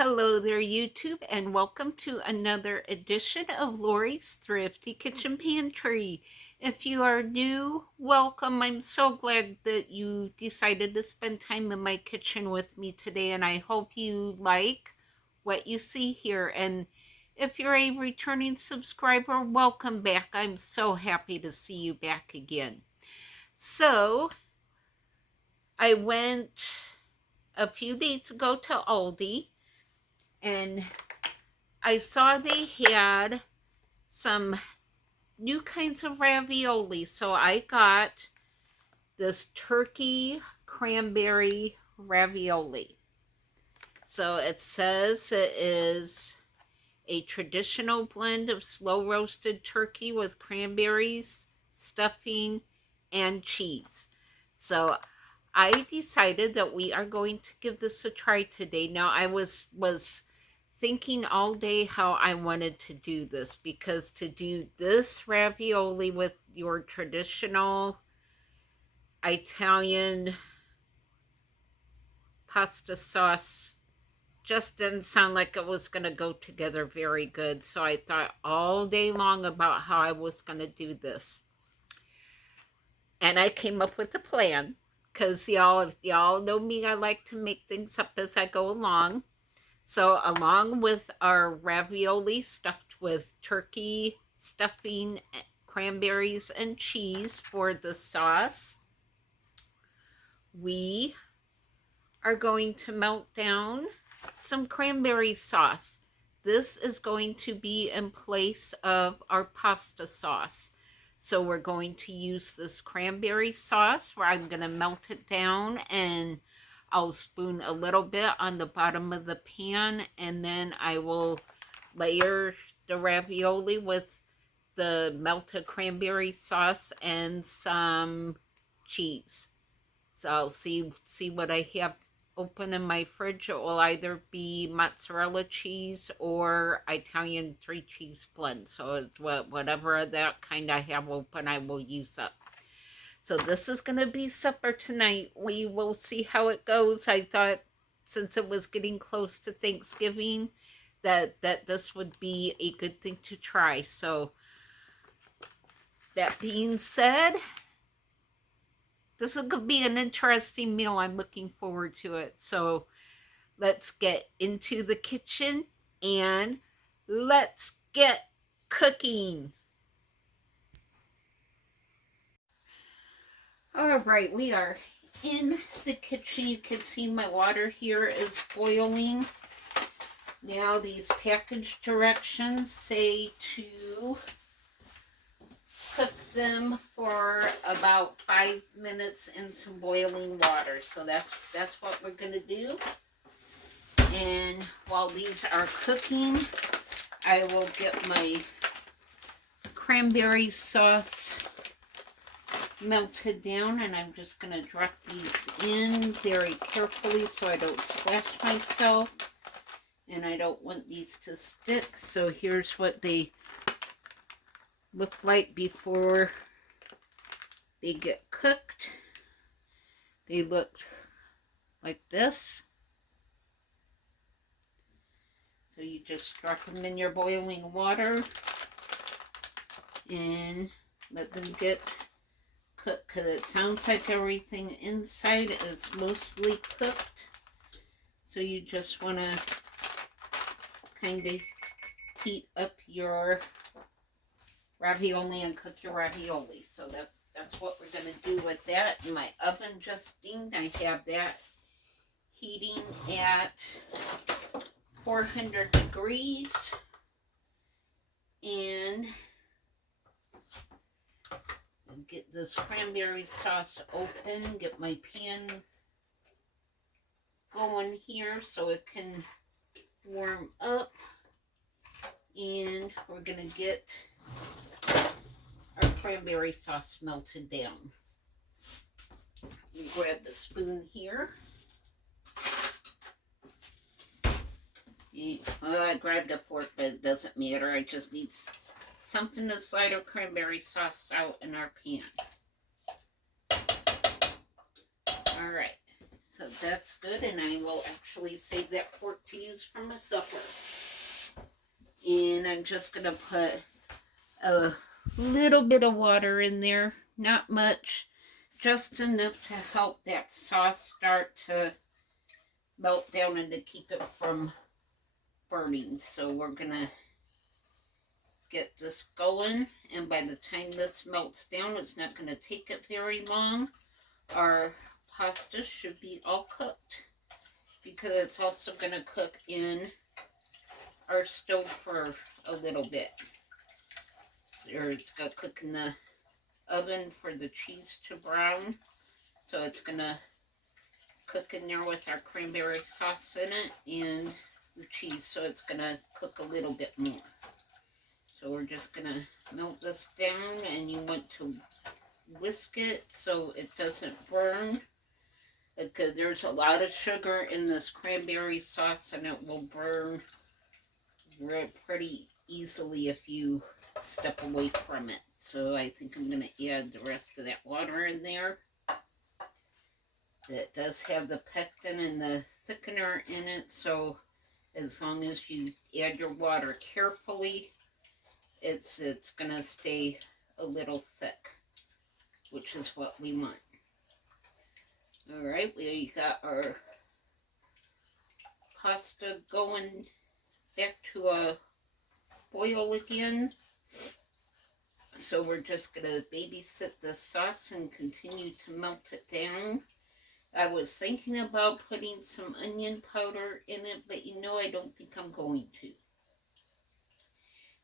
Hello there, YouTube, and welcome to another edition of Lori's Thrifty Kitchen Pantry. If you are new, welcome. I'm so glad that you decided to spend time in my kitchen with me today, and I hope you like what you see here. And if you're a returning subscriber, welcome back. I'm so happy to see you back again. So, I went a few days ago to Aldi, and I saw they had some new kinds of ravioli. So I got this turkey cranberry ravioli. So it says it is a traditional blend of slow roasted turkey with cranberries, stuffing, and cheese. So I decided that we are going to give this a try today. Now I was thinking all day how I wanted to do this, because to do this ravioli with your traditional Italian pasta sauce just didn't sound like it was going to go together very good. So I thought all day long about how I was going to do this. And I came up with a plan, because y'all know me, I like to make things up as I go along. So along with our ravioli stuffed with turkey stuffing, cranberries, and cheese for the sauce, we are going to melt down some cranberry sauce. This is going to be in place of our pasta sauce. So we're going to use this cranberry sauce where I'm going to melt it down, and I'll spoon a little bit on the bottom of the pan, and then I will layer the ravioli with the melted cranberry sauce and some cheese. So I'll see what I have open in my fridge. It will either be mozzarella cheese or Italian 3-cheese blend. So it's whatever of that kind I have open, I will use up. So this is going to be supper tonight. We will see how it goes. I thought, since it was getting close to Thanksgiving, that this would be a good thing to try. So that being said, this is going to be an interesting meal. I'm looking forward to it. So let's get into the kitchen and let's get cooking. All right, we are in the kitchen. You can see my water here is boiling. Now these package directions say to cook them for about 5 minutes in some boiling water. So that's what we're going to do. And while these are cooking, I will get my cranberry sauce melted down, and I'm just going to drop these in very carefully so I don't splash myself, and I don't want these to stick. So here's what they look like before they get cooked. They look like this. So you just drop them in your boiling water and let them get cooked, because it sounds like everything inside is mostly cooked. So you just want to kind of heat up your ravioli and cook your ravioli. So that's what we're going to do with that. In my oven just steamed. I have that heating at 400 degrees. And get this cranberry sauce open, get my pan going here so it can warm up, and we're gonna get our cranberry sauce melted down. Grab the spoon here. I grabbed a fork, but it doesn't matter. I just need something to slide our cranberry sauce out in our pan. Alright, So that's good, and I will actually save that pork to use for my supper. And I'm just going to put a little bit of water in there, not much, just enough to help that sauce start to melt down and to keep it from burning. So we're going to get this going, and by the time this melts down, it's not going to take it very long. Our pasta should be all cooked, because it's also going to cook in our stove for a little bit. Or it's going to cook in the oven for the cheese to brown. So it's going to cook in there with our cranberry sauce in it and the cheese. So it's going to cook a little bit more. So we're just going to melt this down, and you want to whisk it so it doesn't burn, because there's a lot of sugar in this cranberry sauce and it will burn pretty easily if you step away from it. So I think I'm going to add the rest of that water in there. It does have the pectin and the thickener in it, so as long as you add your water carefully, it's going to stay a little thick, which is what we want. Alright, we got our pasta going back to a boil again. So we're just going to babysit the sauce and continue to melt it down. I was thinking about putting some onion powder in it, but you know, I don't think I'm going to.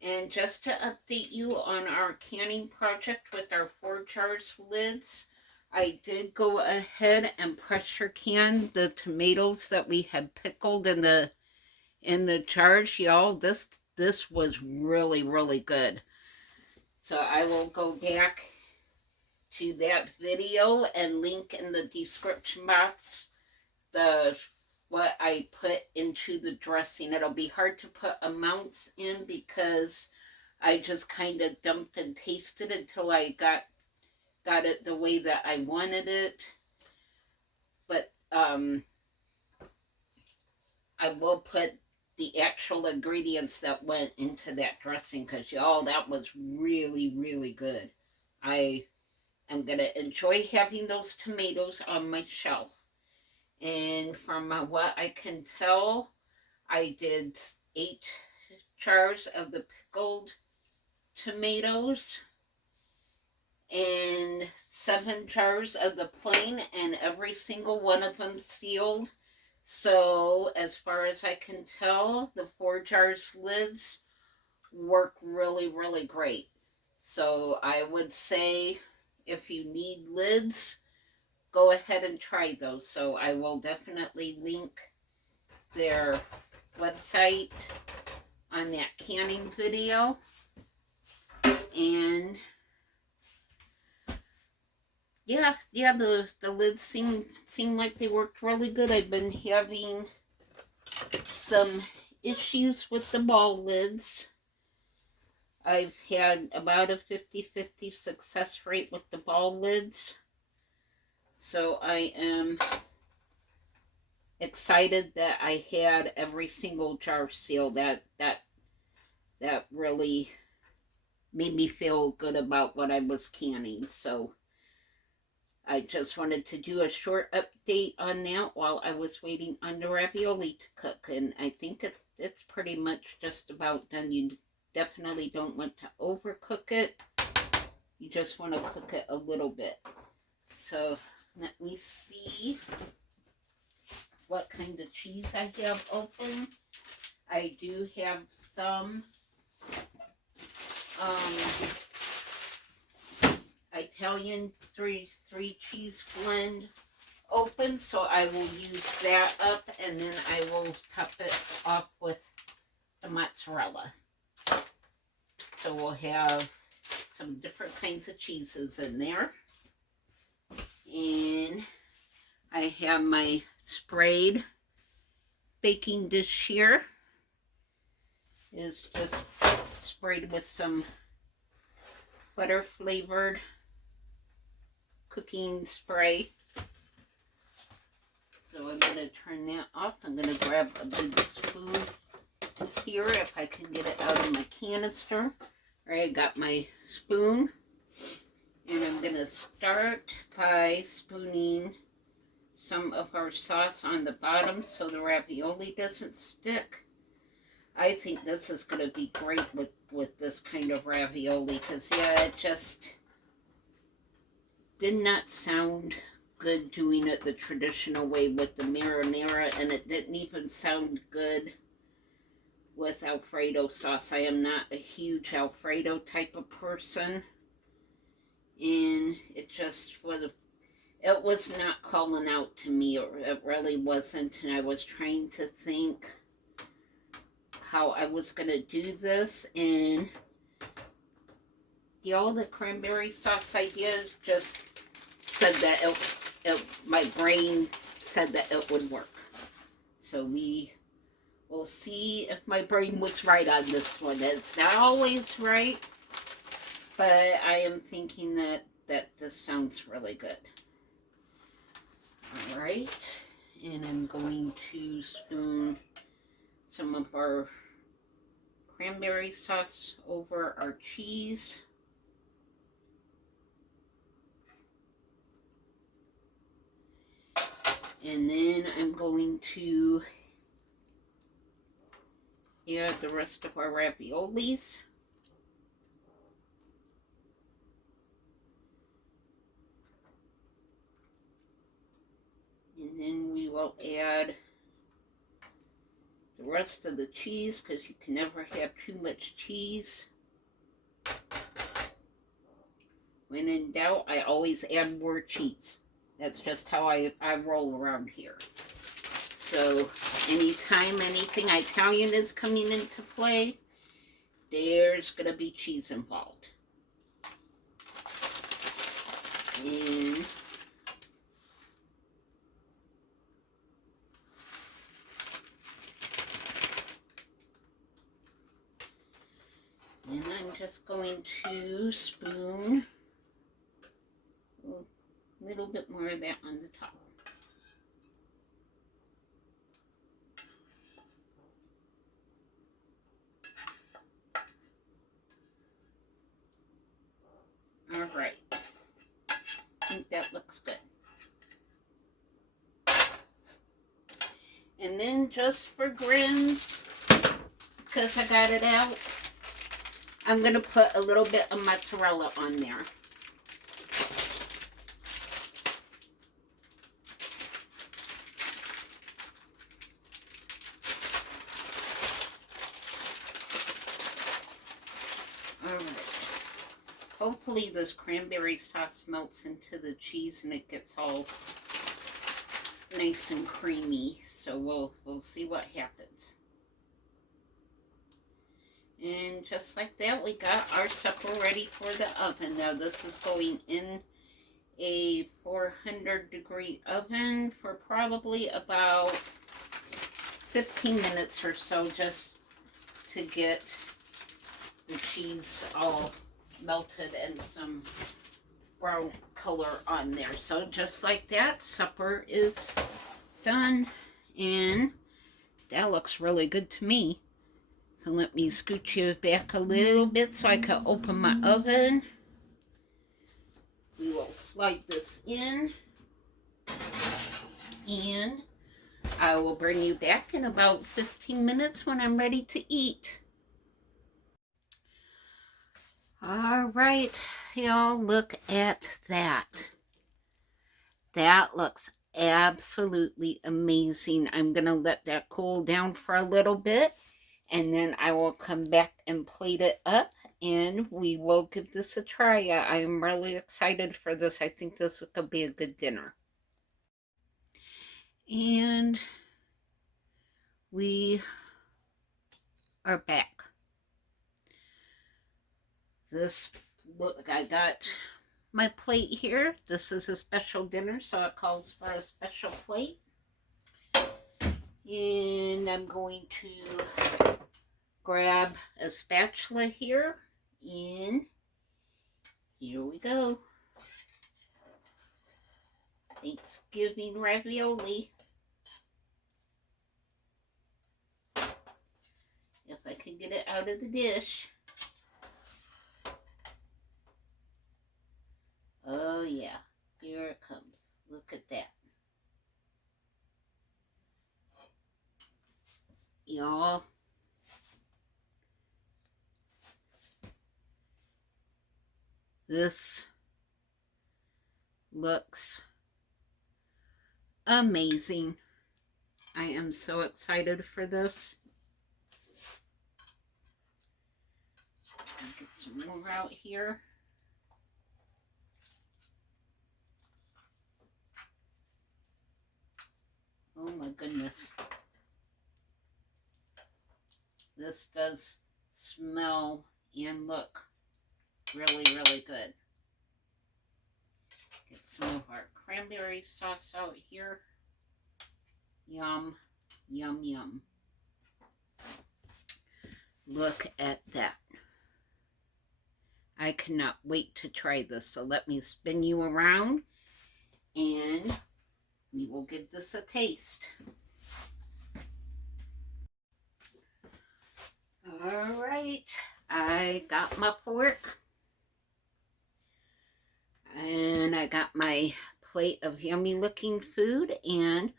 And just to update you on our canning project with our 4 jars lids, I did go ahead and pressure can the tomatoes that we had pickled in the jars, y'all. This was really, really good. So I will go back to that video and link in the description box what I put into the dressing. It'll be hard to put amounts in because I just kind of dumped and tasted until I got it the way that I wanted it. But I will put the actual ingredients that went into that dressing, because y'all, that was really, really good. I am going to enjoy having those tomatoes on my shelf. And from what I can tell, I did 8 jars of the pickled tomatoes and 7 jars of the plain, and every single one of them sealed. So as far as I can tell, the 4 jars lids work really, really great. So I would say if you need lids, go ahead and try those. So I will definitely link their website on that canning video. And yeah, the lids seem like they worked really good. I've been having some issues with the ball lids. I've had about a 50-50 success rate with the ball lids. So I am excited that I had every single jar sealed. That really made me feel good about what I was canning. So I just wanted to do a short update on that while I was waiting on the ravioli to cook. And I think it's pretty much just about done. You definitely don't want to overcook it. You just want to cook it a little bit. So let me see what kind of cheese I have open. I do have some Italian three cheese blend open, so I will use that up, and then I will top it off with the mozzarella. So we'll have some different kinds of cheeses in there. And I have my sprayed baking dish here. It's just sprayed with some butter flavored cooking spray. So I'm going to turn that off. I'm going to grab a big spoon here if I can get it out of my canister. All right, I got my spoon. And I'm going to start by spooning some of our sauce on the bottom so the ravioli doesn't stick. I think this is going to be great with this kind of ravioli because, yeah, it just did not sound good doing it the traditional way with the marinara, and it didn't even sound good with Alfredo sauce. I am not a huge Alfredo type of person, and it just was, it was not calling out to me. It really wasn't, and I was trying to think how I was going to do this, and y'all, the cranberry sauce idea just said that my brain said that it would work. So we will see if my brain was right on this one. It's not always right, but I am thinking that this sounds really good. All right, and I'm going to spoon some of our cranberry sauce over our cheese. And then I'm going to add the rest of our raviolis. And then we will add the rest of the cheese because you can never have too much cheese. When in doubt, I always add more cheese. That's just how I roll around here. So anytime anything Italian is coming into play, there's going to be cheese involved. And I'm just going to spoon a little bit more of that on the top. All right, I think that looks good. And then just for grins, because I got it out, I'm going to put a little bit of mozzarella on there. Hopefully this cranberry sauce melts into the cheese and it gets all nice and creamy. So we'll see what happens. And just like that, we got our supper ready for the oven. Now this is going in a 400-degree oven for probably about 15 minutes or so, just to get the cheese all melted and some brown color on there. So just like that, supper is done, and that looks really good to me. So let me scoot you back a little bit so I can open my oven. We will slide this in, and I will bring you back in about 15 minutes when I'm ready to eat. All right, y'all, look at that. That looks absolutely amazing. I'm going to let that cool down for a little bit, and then I will come back and plate it up, and we will give this a try. I am really excited for this. I think this could be a good dinner. And we are back. Look, I got my plate here. This is a special dinner, so it calls for a special plate. And I'm going to grab a spatula here, and here we go. Thanksgiving ravioli. If I can get it out of the dish. Oh yeah, here it comes. Look at that. Y'all. This looks amazing. I am so excited for this. Get some more out here. Oh my goodness. This does smell and look really, really good. Get some of our cranberry sauce out here. Yum, yum, yum. Look at that. I cannot wait to try this. So let me spin you around and we will give this a taste. All right, I got my pork and I got my plate of yummy looking food, and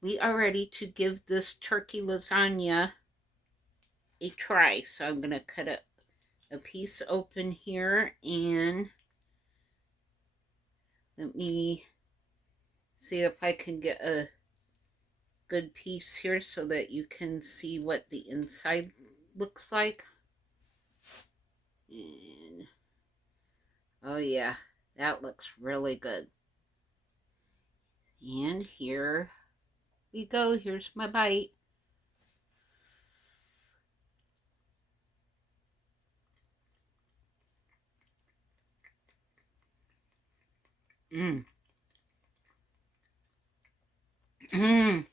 we are ready to give this turkey lasagna a try. So I'm going to cut a piece open here and let me see if I can get a good piece here so that you can see what the inside looks like. And oh yeah, that looks really good. And here we go. Here's my bite. Mmm. Mmm.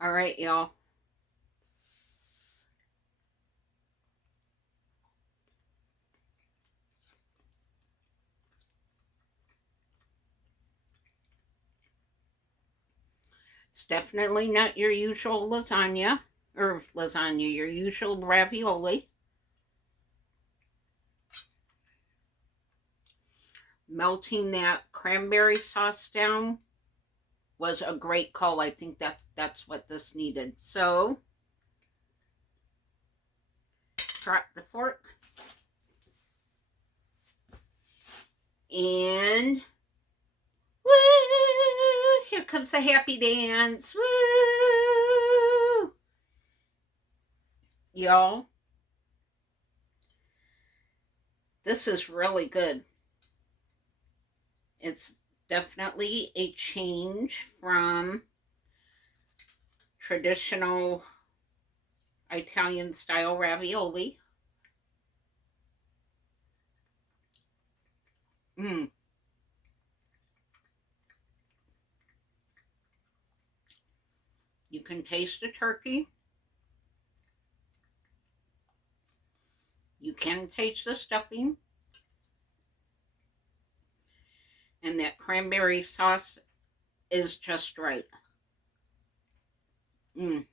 All right, y'all. It's definitely not your usual lasagna, your usual ravioli. Melting that cranberry sauce down was a great call. I think that's what this needed. So, drop the fork. And woo! Here comes the happy dance. Woo! Y'all, this is really good. It's definitely a change from traditional Italian style ravioli. Mmm. You can taste the turkey. You can taste the stuffing. And that cranberry sauce is just right. Mmm.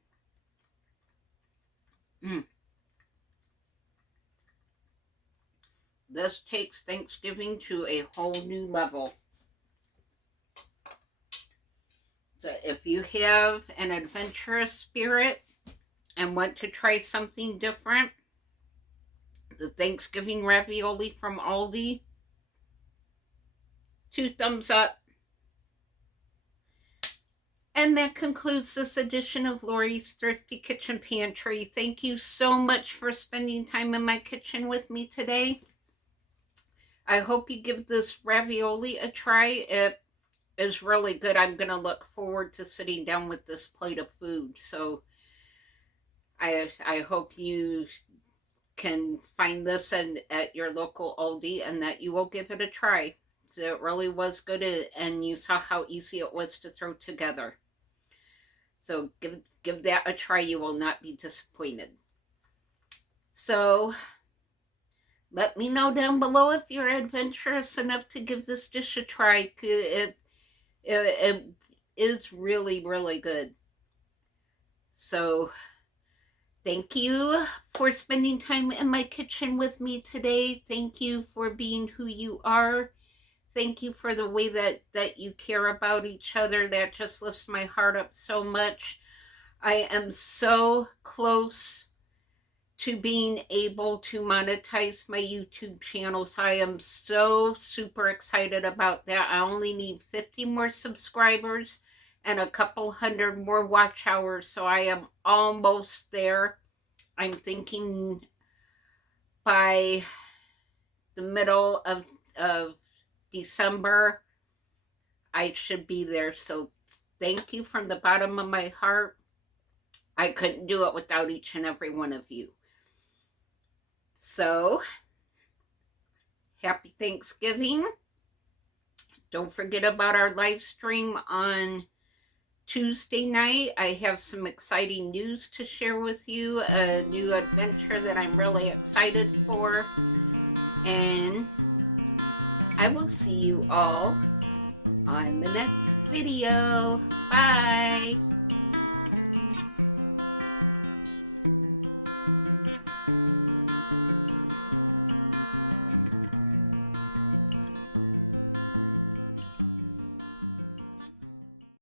Mmm. This takes Thanksgiving to a whole new level. So if you have an adventurous spirit and want to try something different, the Thanksgiving ravioli from Aldi, 2 thumbs up. And that concludes this edition of Lori's Thrifty Kitchen Pantry. Thank you so much for spending time in my kitchen with me today. I hope you give this ravioli a try. It is really good. I'm going to look forward to sitting down with this plate of food. So I hope you can find this at your local Aldi and that you will give it a try. It really was good, and you saw how easy it was to throw together. So give that a try. You will not be disappointed. So let me know down below if you're adventurous enough to give this dish a try. It is really, really good. So thank you for spending time in my kitchen with me today. Thank you for being who you are. Thank you for the way that you care about each other. That just lifts my heart up so much. I am so close to being able to monetize my YouTube channel. So I am so super excited about that. I only need 50 more subscribers and a couple hundred more watch hours. So I am almost there. I'm thinking by the middle of December, I should be there. So thank you from the bottom of my heart. I couldn't do it without each and every one of you. So happy Thanksgiving. Don't forget about our live stream on Tuesday night. I have some exciting news to share with you, a new adventure that I'm really excited for. And I will see you all on the next video. Bye.